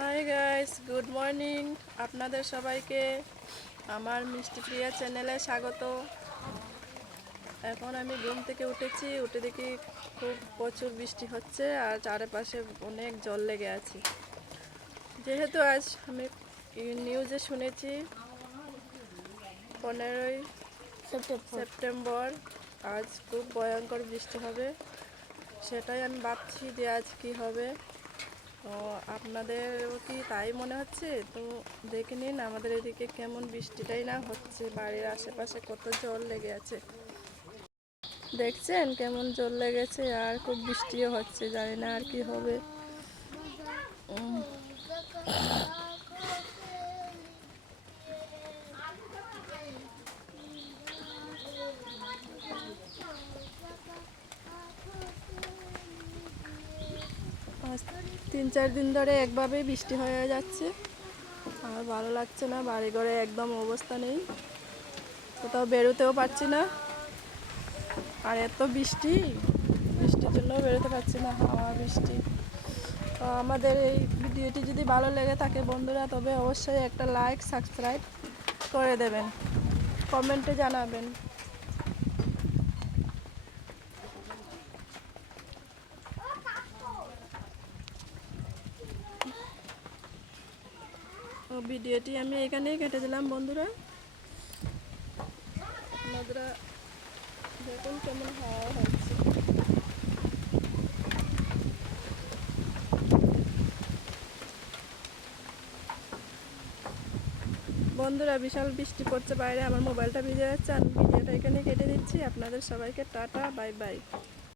Hi guys good morning আপনাদের সবাইকে আমার মিষ্টি প্রিয়া চ্যানেলে স্বাগত। এখন আমি ঘুম থেকে উঠেছি উঠে দেখি খুব প্রচুর বৃষ্টি হচ্ছে আর চারপাশে অনেক জল লেগে আছে। যেহেতু আজ আমি নিউজে শুনেছি পনেরোই সেপ্টেম্বর আজ খুব ভয়ঙ্কর বৃষ্টি হবে। সেটাই আমি ভাবছি যে আজ কি হবে। তো আপনাদের কি তাই মনে হচ্ছে? তো দেখে নিন আমাদের এদিকে কেমন বৃষ্টিটাই না হচ্ছে, বাড়ির আশেপাশে কত জল লেগে আছে। দেখছেন কেমন জল লেগেছে, আর খুব বৃষ্টিও হচ্ছে, জানি না আর কি হবে। তিন চার দিন ধরে একভাবেই বৃষ্টি হয়ে যাচ্ছে। আর ভালো লাগছে না বাড়ি ঘরে একদম অবস্থা নেই। কোথাও বেরোতেও পারছি না। আর এত বৃষ্টি, বৃষ্টির জন্য বেরোতে পারছি না, হাওয়া, বৃষ্টি। তো আমাদের এই ভিডিওটি যদি ভালো লেগে থাকে বন্ধুরা, তবে অবশ্যই একটা লাইক সাবস্ক্রাইব করে দেবেন। কমেন্টে জানাবেন। ভিডিওটি আমি এখানেই কেটে দিলাম, বন্ধুরা। আপনারা দেখুন কেমন হাওয়া হচ্ছে। বন্ধুরা, বিশাল বৃষ্টি পড়ছে বাইরে, আমার মোবাইলটা ভিজে যাচ্ছে, আমি ভিডিওটা এখানে কেটে দিচ্ছি। আপনাদের সবাইকে টাটা, বাই বাই।